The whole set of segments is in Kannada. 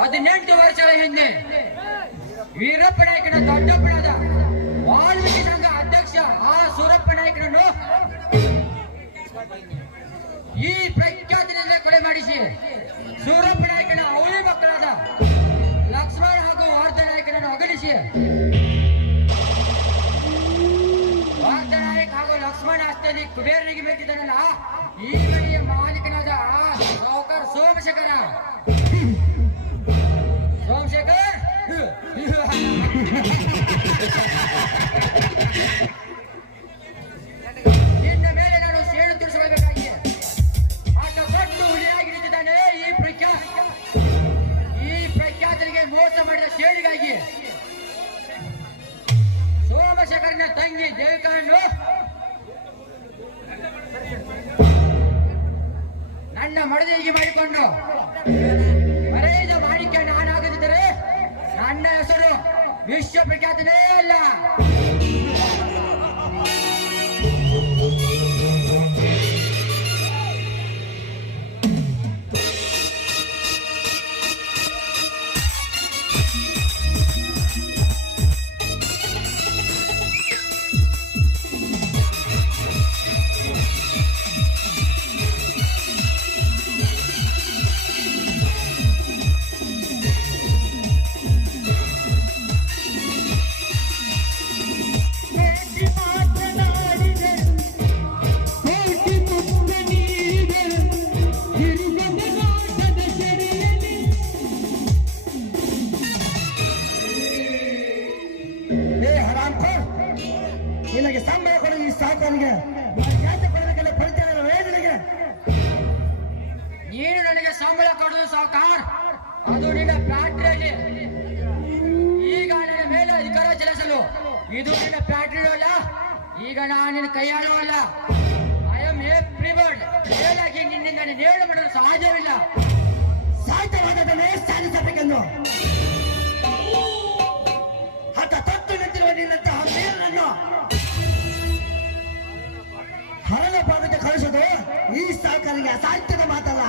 ಹದಿನೆಂಟು ವರ್ಷದ ಹಿಂದೆ ವೀರಪ್ಪ ನಾಯಕನ ದೊಡ್ಡಪ್ಪನಾದ ವಾಲ್ಮೀಕಿ ಸಂಘ ಅಧ್ಯಕ್ಷ ಆ ಸೂರಪ್ಪ ನಾಯಕನನ್ನು ಈ ಪ್ರಖ್ಯಾತಿನಿಂದ ಕೊಲೆ ಮಾಡಿಸಿ ಸೂರಪ್ಪ ಕುಬೇರನಿಗೆ ಬೇಕಿದ್ದಾನಲ್ಲ ಈ ಮನೆಯ ಮಾಲೀಕನಾದ ಆ ಸಾವುಕಾರ ಸೋಮಶೇಖರ ಸೋಮಶೇಖರ್ ನನ್ನ ಮಡದಿಗೆ ಮಾಡಿಕೊಂಡು. ಮರೆಯದ ಮಾಡಿಕೆ ನಾನಾಗದಿದ್ದರೆ ನನ್ನ ಹೆಸರು ವಿಶ್ವ ಪ್ರಖ್ಯಾತನೇ ಅಲ್ಲ. ಅದು ನಿನ್ನ ಫ್ಯಾಕ್ಟ್ರಿಯಲ್ಲಿ ಈಗ ನಿನ್ನ ಮೇಲೆ ಅಧಿಕಾರ ಚಲಿಸಲು ಇದು ನಿನ್ನ ಫ್ಯಾಕ್ಟ್ರಿ ಅಲ್ಲ. ಈಗ ನಾನು ನಿನ್ನ ಕೈಯಾಡುವಲ್ಲ ಐ ಆಮ್ ಎವ್ರಿ ವರ್ಡ್ ಹೇಳಾಗಿ ನಿನ್ನಿಂದ ನೀನು ಹೇಳು ಮಾಡಲು ಸಾಧ್ಯವಿಲ್ಲ ಸಾಧ್ಯವಾದದನ್ನೇ ಸಾಧಿಸಬೇಕೆಂದು. ಹತ ತತ್ತು ನಿಂತಿರುವ ನಿನ್ನಂತಹ ಮೇಲನ್ನು ಹರಳ ಭಾಗಕ್ಕೆ ಕಳಿಸೋದು ಈ ಸರ್ಕಾರಿಗೆ ಅಸಾಧ್ಯದ ಮಾತಲ್ಲ.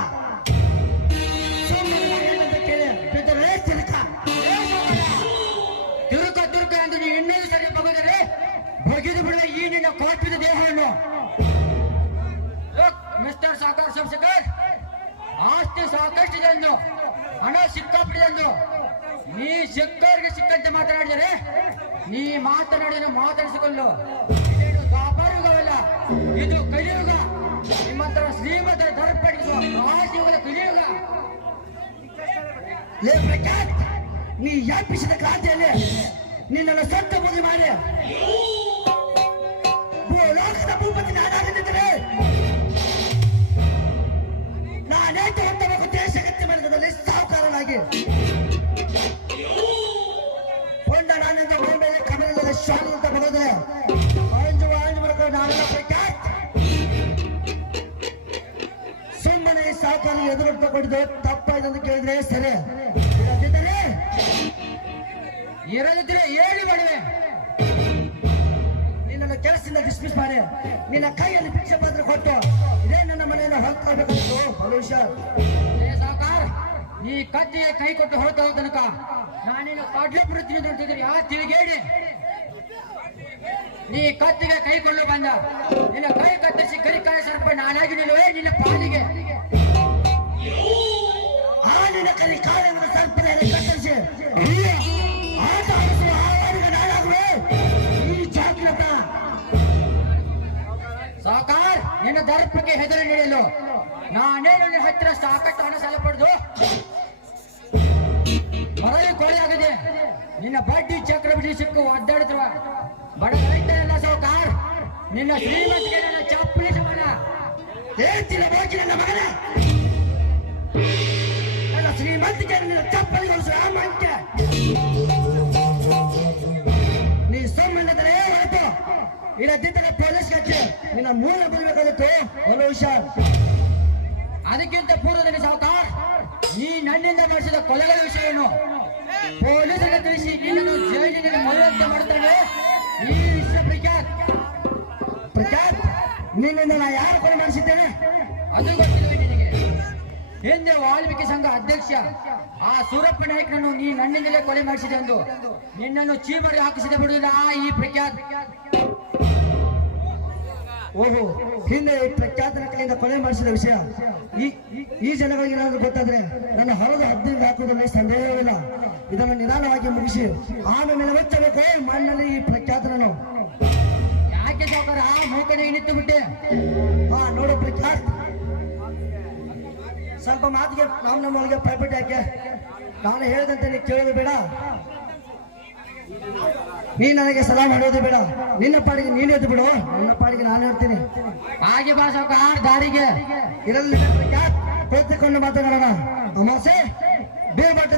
ಹಣ ಸಿಕ್ಕಾಪಡಿ ಎಂದು ನೀ ಸಿಕ್ಕವರಿಗೆ ಸಿಕ್ಕಂತೆ ಮಾತನಾಡಿದರೆ, ನೀ ಮಾತನಾಡಿದ ಮಾತಾಡಿಸಿಕೊಳ್ಳು. ಇದೇನು ದ್ವಾಪರಯುಗವಲ್ಲ ಇದು ಕಲಿಯುಗ. ನಿಮ್ಮಂತರ ಶ್ರೀಮಂತರ ದರ್ಪಡಿಸುವ ರಾಜಯುಗದ ಕಲಿಯುಗ. ಲೇ ಪ್ರಕಾಶ್ ನೀ ಯಾಪಿಸಿದ ಕ್ರಾಂತಿಯಲ್ಲಿ ನಿನ್ನನ್ನು ಸತ್ತ ಬುದ್ಧಿ ಮಾಡಿ. ಭೂಲೋಕದ ಭೂಪತಿ ನಾನೇ ನಾನೇಕೆ ಶಾಲೆ ಅಂತ ಬರೋದ್ರೆ ಅಂಜುವ ಅಂಜು ಮಕ್ಕಳು ನಾವೆಲ್ಲ ಪ್ರಕಾಶ್ ಸುಮ್ಮನೆ ಸಾಹುಕಾರನಿಗೆ ಎದುರು ತಗೊಂಡಿದ್ದು ತಪ್ಪಾಯ್ತು ಅಂತ ಕೇಳಿದ್ರೆ ಸರಿ. ಇರೋದಿದ್ದರೆ ಇರೋದಿದ್ರೆ ಹೇಳಿ ಮಾಡುವೆ. ನಿನ್ನನ್ನು ಕೆಲಸದಿಂದ ಡಿಸ್ಮಿಸ್ ಮಾಡಿ, ನಿನ್ನ ಕೈಯಲ್ಲಿ ಭಿಕ್ಷೆ ಪಾತ್ರ ಕೊಟ್ಟು, ಇದೇ ನನ್ನ ಮನೆಯನ್ನು ಹೊರತಾಗಬೇಕು ಬಲುಷ ಏ ಸಾವುಕಾರ, ಈ ಕತ್ತಿಗೆ ಕೈ ಕೊಟ್ಟು ಹೊರತಾಗ ತನಕ ನಾನಿನ್ನು ಕಡ್ಲೆ ಬಿಡುತ್ತೀನಿ ಅಂತ ಹೇಳ್ತಿದ್ರೆ ಯಾ ತಿಳಿಗೇಡಿ ನೀ ಕತ್ತಿಗೆ ಕೈ ಕೊಂಡು ಬಂದ. ನಿನ್ನ ಕೈ ಕತ್ತರಿಸಿ ಕರಿಕಾಯ ಸರ್ಪ ನಾನಾಗಿ ನಿಲ್ಲುವೆ, ನಿನ್ನ ಪಾಲಿಗೆ. ಆ ನಿನ್ನ ಕರಿ ಕಾಲವನ್ನು ಸರ್ಪದಲ್ಲಿ ಕತ್ತರಿಸಿ. ಆಟ ಸಾವುಕಾರ ನಿನ್ನ ದರ್ಪಕ್ಕೆ ಹೆದರಿ ನೀಡಲು ನಾನೇ ನನ್ನ ಹತ್ತಿರ ಸಾಕಷ್ಟು ಹಣ ಸಾಲ ಪಡೆದು? ಮರಳಿ ಆಗಿದೆ. ನಿನ್ನ ಬಡ್ಡಿ ಚಕ್ರ ಸಿಕ್ಕು ಒದ್ದಾಡುತ್ತವ ಬಡ ನಿನ್ನ ಶ್ರೀಮಂತಿಗೆ ನನ್ನ ಚಪ್ಪಲಿ ಸಮಾನ ಹೇಳ್ತಿಲ್ಲ ಬೋಜಿ ನನ್ನ ಮಗನ ನನ್ನ ಶ್ರೀಮಂತಿಗೆ ನಿನ್ನ ಚಪ್ಪಲಿ ಹೊಲಿಸುವ ಆ ಮಂಕೆ ನೀ ಸುಮ್ಮನಿದ್ದರೆ ಹೊರತು ಇಡದಿದ್ದರೆ ಪೊಲೀಸ್ ಕಟ್ಟಿ ನಿನ್ನ ಮೂಲ ಬಿಡಬೇಕಾಗುತ್ತೆ ಒಂದು ಹುಷಾರ್. ಅದಕ್ಕಿಂತ ಪೂರ್ವದಲ್ಲಿ ಸಾವುಕಾರ, ನೀ ನನ್ನಿಂದ ನಡೆಸಿದ ಕೊಲೆಗಳ ವಿಷಯ ಏನು? ಪೊಲೀಸರಿಗೆ ತಿಳಿಸಿ ನಿನ್ನನ್ನು ಜೈಲಿನಲ್ಲಿ ಮರೆಯುವಂತೆ ಮಾಡುತ್ತಾನೆ ಈ ವಿಶ್ವ ಪ್ರಕಾಶ್ ನಿನ್ನಿಂದ ನಾ ಯಾರು ಕೊಲೆ ಮಾಡಿಸಿದ್ದೇನೆ? ಅದು ಗೊತ್ತಿಲ್ಲ ನಿನಗೆ. ಹಿಂದೆ ವಾಲ್ಮೀಕಿ ಸಂಘ ಅಧ್ಯಕ್ಷ ಆ ಸೂರಪ್ಪ ನಾಯಕನನ್ನು ನೀ ನನ್ನಿಂದಲೇ ಕೊಲೆ ಮಾಡಿಸಿದೆ ಎಂದು. ನಿನ್ನನ್ನು ಚೀಮರಿ ಹಾಕಿಸಿದೆ ಬಿಡುವುದಿಲ್ಲ ಆ ಈ ಪ್ರಖ್ಯಾತ. ಓಹೋ ಹಿಂದೆ ಈ ಪ್ರಖ್ಯಾತ ನಕಲಿಂದ ಕೊಲೆ ಮಾಡಿಸಿದ ವಿಷಯ. ಈ ಈ ಜನಗಳಿಗೆ ಏನಾದರೂ ಗೊತ್ತಾದ್ರೆ ನನ್ನ ಹರದ ಹದ್ದಿನಿಂದ ಹಾಕುವುದರಲ್ಲಿ ಸಂದೇಹವಿಲ್ಲ. ಇದನ್ನು ನಿಧಾನವಾಗಿ ಮುಗಿಸಿ ಆಮೇಲೆ ವೆಚ್ಚಬೇಕು ಮಣ್ಣಲ್ಲಿ ಈ ಪ್ರಖ್ಯಾತನನ್ನು ಯಾಕೆ ಸಾವುಕಾರ ಆ ನಿಂತು ಬಿಟ್ಟೆ? ಹಾ, ನೋಡು ಸ್ವಲ್ಪ ಮಾತಿಗೆ ನಾವು ನಮ್ಮೊಳಗೆ ಭಯಪಟ್ಟು ಯಾಕೆ ನಾನು ಹೇಳಿದಂತೆ ನೀ ಕೇಳೋದು ಬೇಡ. ನೀ ನನಗೆ ಸಲಹೆ ಮಾಡೋದು ಬೇಡ. ನಿನ್ನ ಪಾಡಿಗೆ ನೀನ್ ಎದ್ದು ಬಿಡು. ನನ್ನ ಪಾಡಿಗೆ ನಾನು ಹೇಳ್ತೀನಿ ಹಾಗೆ ಭಾಷೆ ಆ ದಾರಿಗೆ. ಇರಲಿ ಕುಳಿತುಕೊಂಡು ಮಾತನಾಡೋಣ. ಅಮಾಸೆ. ಬೇರೆ ಬಟ್ಟೆ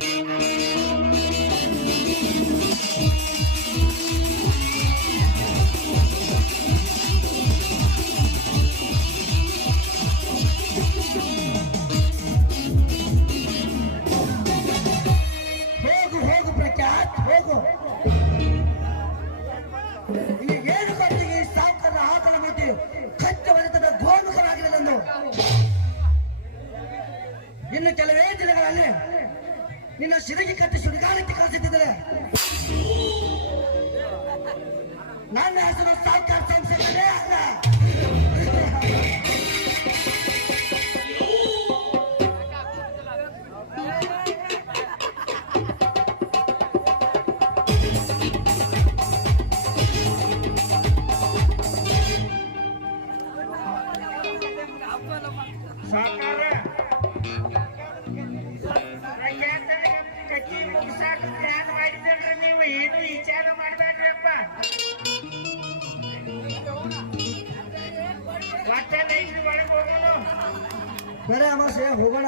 ಹೋಗು ನಿನ್ನ ಶಿರಗಿ ಕಟ್ಟಿ ಸುಡಿಗಾಲಕ್ಕೆ ಕಳಿಸುತ್ತಿದ್ದರೆ ನನ್ನ ಹೆಸರು ಸಾಕಾರ ಸಂಸ್ಥೆಗಳೇ ಮಾಡಿದ್ರಿ ನೀವು? ಏನು ವಿಚಾರ ಮಾಡ್ಬೇಡ್ರಪ್ಪ? ಒಟ್ಟೆ ಲೈನ್ ಒಳಗೆ ಹೋಗೋಣ. ಬೇರೆ ಅಮಾಸೆ ಹೋಗೋಣ.